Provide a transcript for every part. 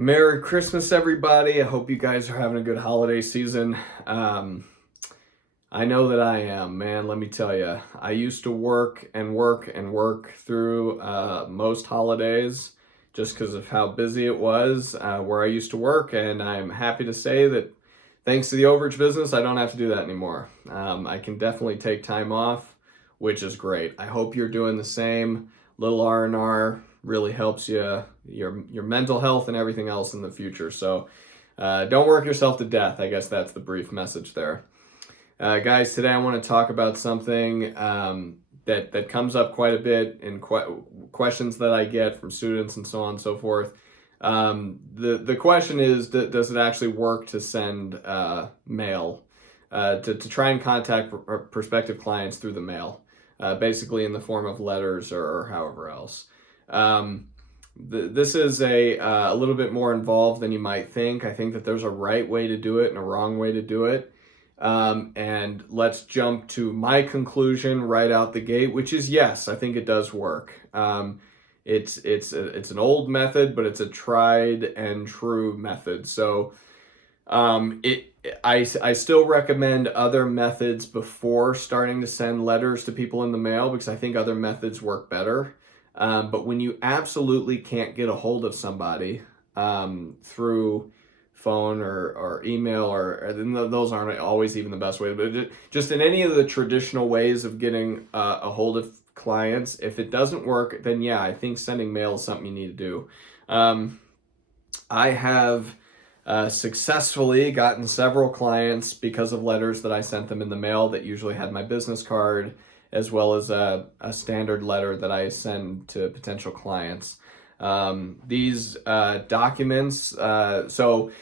Merry Christmas, everybody. I hope you guys are having a good holiday season. I know that I am, man. Let me tell you, I used to work and work and work through most holidays just because of how busy it was where I used to work. And I'm happy to say that thanks to the overage business, I don't have to do that anymore. I can definitely take time off, which is great. I hope you're doing the same. Little R&R really helps you your mental health and everything else in the future. So don't work yourself to death. I guess that's the brief message there. Guys, today I want to talk about something that comes up quite a bit in questions that I get from students and so on and so forth. The question is, does it actually work to send mail, to try and contact prospective clients through the mail, basically in the form of letters or however else? This is a little bit more involved than you might think. I think that there's a right way to do it and a wrong way to do it. And let's jump to my conclusion right out the gate, which is yes, I think it does work. It's an old method, but it's a tried and true method. So I still recommend other methods before starting to send letters to people in the mail because I think other methods work better. But when you absolutely can't get a hold of somebody through phone or email, or those aren't always even the best way, but just in any of the traditional ways of getting a hold of clients, if it doesn't work, then yeah, I think sending mail is something you need to do. I have successfully gotten several clients because of letters that I sent them in the mail that usually had my business card, as well as a standard letter that I send to potential clients. These documents, so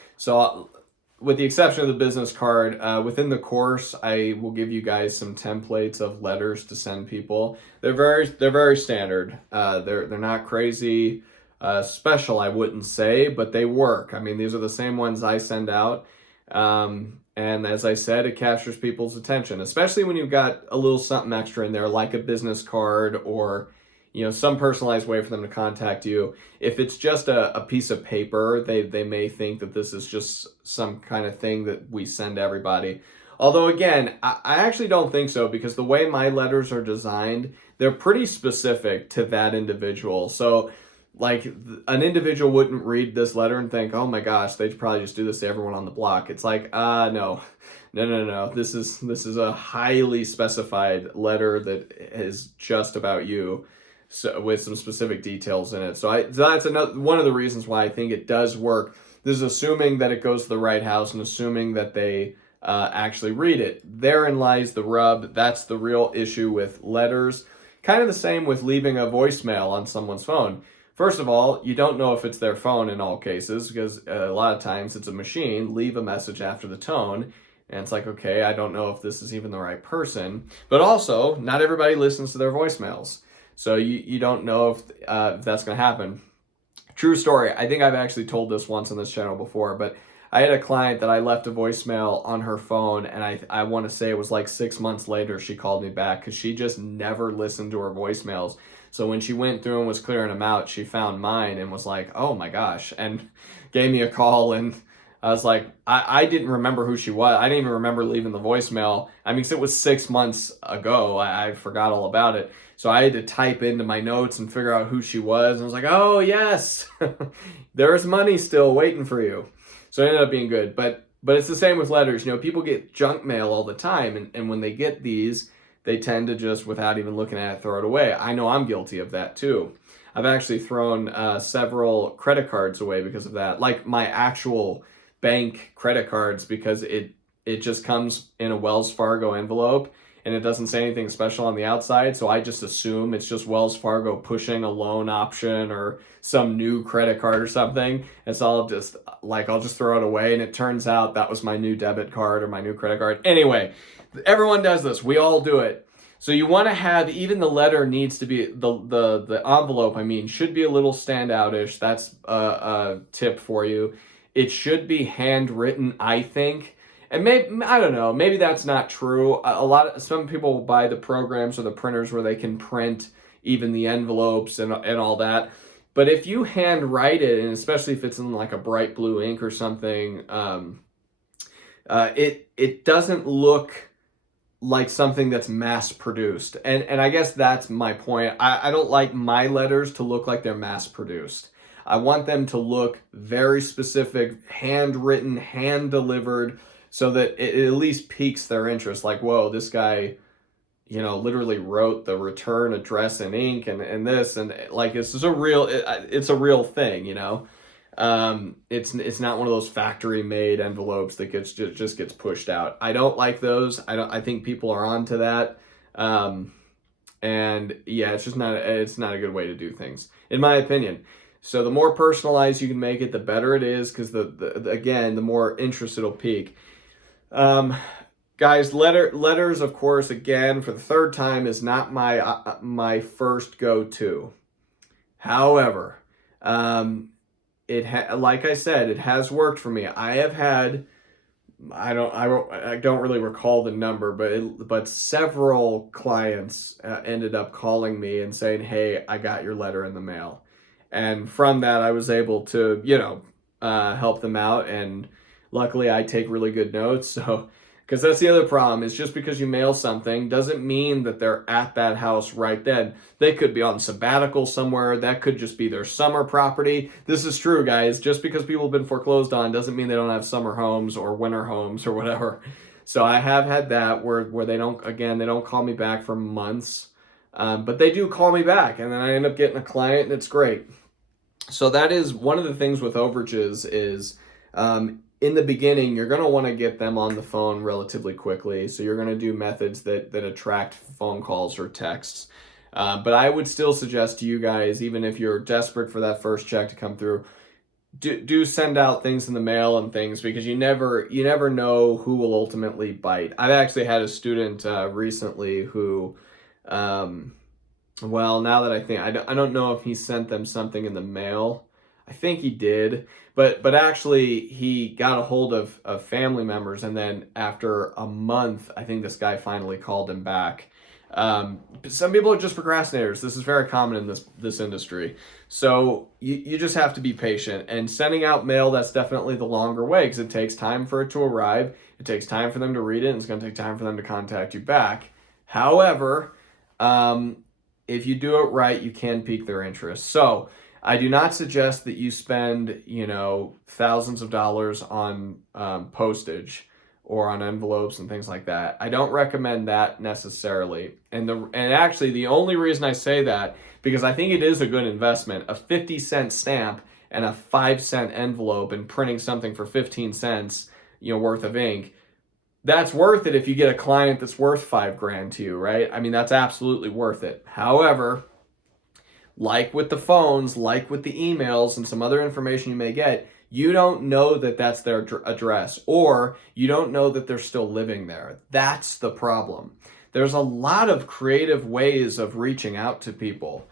with the exception of the business card, within the course, I will give you guys some templates of letters to send people. They're very standard. They're not crazy special, I wouldn't say, but they work. I mean, these are the same ones I send out. And as I said, it captures people's attention, especially when you've got a little something extra in there, like a business card or some personalized way for them to contact you. If it's just a piece of paper, they may think that this is just some kind of thing that we send to everybody. Although again, I actually don't think so, because the way my letters are designed, they're pretty specific to that individual. So like an individual wouldn't read this letter and think, oh my gosh, they'd probably just do this to everyone on the block. It's like, no. This is a highly specified letter that is just about you. So with some specific details in it. So that's one of the reasons why I think it does work. This is assuming that it goes to the right house and assuming that they actually read it. Therein lies the rub. That's the real issue with letters. Kind of the same with leaving a voicemail on someone's phone. First of all, you don't know if it's their phone in all cases, because a lot of times it's a machine. Leave a message after the tone. And it's like, okay, I don't know if this is even the right person. But also, not everybody listens to their voicemails. So you don't know if that's going to happen. True story. I think I've actually told this once on this channel before, but I had a client that I left a voicemail on her phone, and I want to say it was like 6 months later she called me back because she just never listened to her voicemails. So when she went through and was clearing them out, she found mine and was like, oh my gosh, and gave me a call. And I was like, I didn't remember who she was. I didn't even remember leaving the voicemail. I mean, 'cause it was 6 months ago. I forgot all about it. So I had to type into my notes and figure out who she was. And I was like, oh, yes, there's money still waiting for you. So it ended up being good. But it's the same with letters. People get junk mail all the time. And when they get these, they tend to just, without even looking at it, throw it away. I know I'm guilty of that too. I've actually thrown several credit cards away because of that. Like my actual bank credit cards, because it just comes in a Wells Fargo envelope and it doesn't say anything special on the outside. So I just assume it's just Wells Fargo pushing a loan option or some new credit card or something. And so I'll just throw it away. And it turns out that was my new debit card or my new credit card. Anyway, everyone does this. We all do it. So you want to have, even the letter needs to be, the envelope, should be a little standout-ish. That's a tip for you. It should be handwritten, I think. And maybe, I don't know, maybe that's not true. Some people will buy the programs or the printers where they can print even the envelopes and all that. But if you hand write it, and especially if it's in like a bright blue ink or something, it doesn't look like something that's mass produced. And I guess that's my point. I don't like my letters to look like they're mass produced. I want them to look very specific, handwritten, hand delivered, so that it at least piques their interest. Like, whoa, this guy, literally wrote the return address in ink and this, and like, it's a real thing, It's not one of those factory made envelopes that just gets pushed out. I don't like those. I think people are onto that. And yeah, it's not a good way to do things, in my opinion. So the more personalized you can make it, the better it is, because again, the more interest it'll pique. Guys, letters, of course, again, for the third time, is not my first go-to. However, like I said, it has worked for me. I have had, I don't really recall the number, but several clients ended up calling me and saying, "Hey, I got your letter in the mail." And from that, I was able to, help them out. And luckily, I take really good notes. So, because that's the other problem, is just because you mail something doesn't mean that they're at that house right then. They could be on sabbatical somewhere. That could just be their summer property. This is true, guys. Just because people have been foreclosed on doesn't mean they don't have summer homes or winter homes or whatever. So I have had that where they don't call me back for months. But they do call me back, and then I end up getting a client, and it's great. So that is one of the things with overages is, in the beginning, you're going to want to get them on the phone relatively quickly. So you're going to do methods that attract phone calls or texts. But I would still suggest to you guys, even if you're desperate for that first check to come through, do send out things in the mail and things, because you never know who will ultimately bite. I've actually had a student recently who, well, now that I think, I don't know if he sent them something in the mail. I think he did, but actually he got a hold of family members, and then after a month, I think this guy finally called him back. Some people are just procrastinators. This is very common in this industry. So you just have to be patient, and sending out mail, that's definitely the longer way, because it takes time for it to arrive. It takes time for them to read it, and it's going to take time for them to contact you back. However, if you do it right, you can pique their interest. So I do not suggest that you spend, thousands of dollars on postage or on envelopes and things like that. I don't recommend that necessarily. And actually, the only reason I say that, because I think it is a good investment. A 50-cent stamp and a 5-cent envelope, and printing something for 15 cents, worth of ink, that's worth it if you get a client that's worth $5,000 to you, right? I mean, that's absolutely worth it. However, like with the phones, like with the emails and some other information you may get, you don't know that that's their address, or you don't know that they're still living there. That's the problem. There's a lot of creative ways of reaching out to people,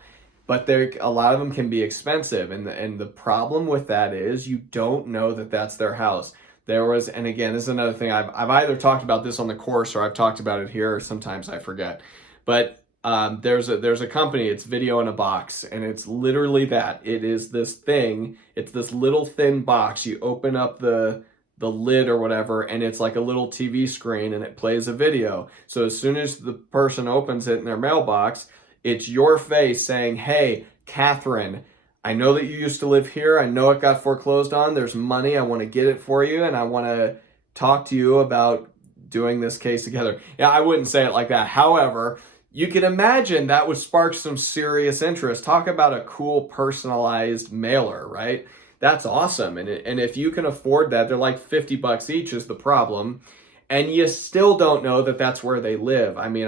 but a lot of them can be expensive. And the problem with that is you don't know that that's their house. And again, this is another thing, I've either talked about this on the course or I've talked about it here, or sometimes I forget. But there's a company, it's Video in a Box, and it's literally that. It is this thing, it's this little thin box. You open up the lid or whatever, and it's like a little TV screen, and it plays a video. So as soon as the person opens it in their mailbox, it's your face saying, "Hey, Catherine, I know that you used to live here. I know it got foreclosed on. There's money. I want to get it for you, and I want to talk to you about doing this case together." Yeah, I wouldn't say it like that. However, you can imagine that would spark some serious interest. Talk about a cool personalized mailer, right? That's awesome. And if you can afford that, they're like $50 each is the problem. And you still don't know that that's where they live. I mean,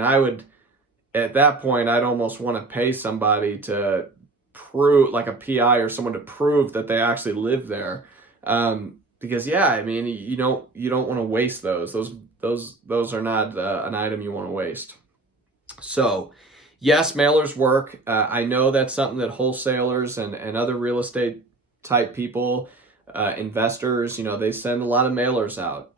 at that point, I'd almost want to pay somebody to prove, like a PI or someone to prove that they actually live there. Because yeah, I mean, you don't want to waste those. Those are not an item you want to waste. So, yes, mailers work. I know that's something that wholesalers and other real estate type people, investors, they send a lot of mailers out.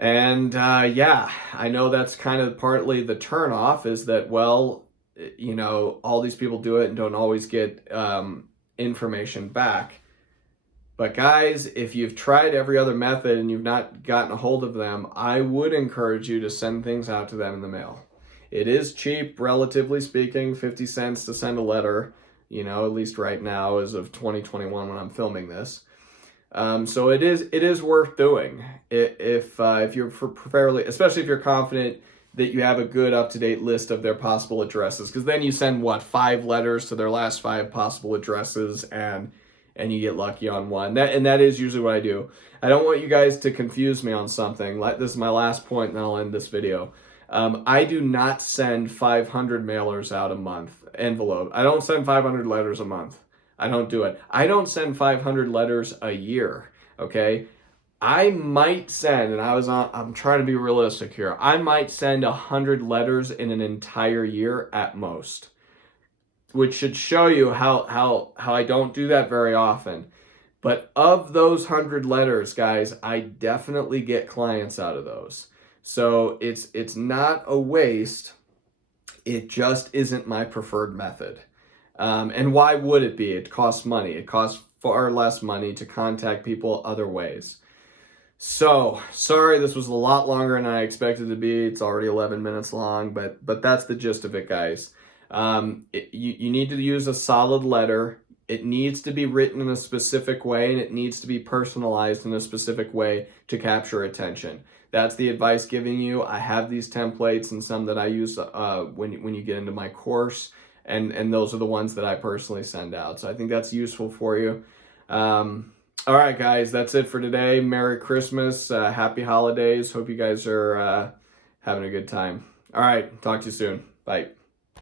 Yeah, I know that's kind of partly the turnoff, is that, well, you know, all these people do it and don't always get information back. But guys, if you've tried every other method and you've not gotten a hold of them, I would encourage you to send things out to them in the mail. It is cheap, relatively speaking, 50 cents to send a letter, you know, at least right now as of 2021 when I'm filming this. So it is worth doing if you're fairly, especially if you're confident that you have a good up-to-date list of their possible addresses, because then you send 5 letters to their last 5 possible addresses, and you get lucky on one. That is usually what I do. I don't want you guys to confuse me on something. This is my last point, and then I'll end this video. I do not send 500 mailers out a month, envelope. I don't send 500 letters a month. I don't do it. I don't send 500 letters a year, okay? I might send, and I'm trying to be realistic here, I might send 100 letters in an entire year at most, which should show you how I don't do that very often. But of those 100 letters, guys, I definitely get clients out of those. So it's not a waste. It just isn't my preferred method. And why would it be? It costs money. It costs far less money to contact people other ways. So, sorry this was a lot longer than I expected to be. It's already 11 minutes long, but that's the gist of it, guys. You need to use a solid letter. It needs to be written in a specific way, and it needs to be personalized in a specific way to capture attention. That's the advice giving you. I have these templates and some that I use when you get into my course, and those are the ones that I personally send out. So I think that's useful for you. All right, guys, that's it for today. Merry Christmas, happy holidays. Hope you guys are having a good time. All right, talk to you soon. Bye.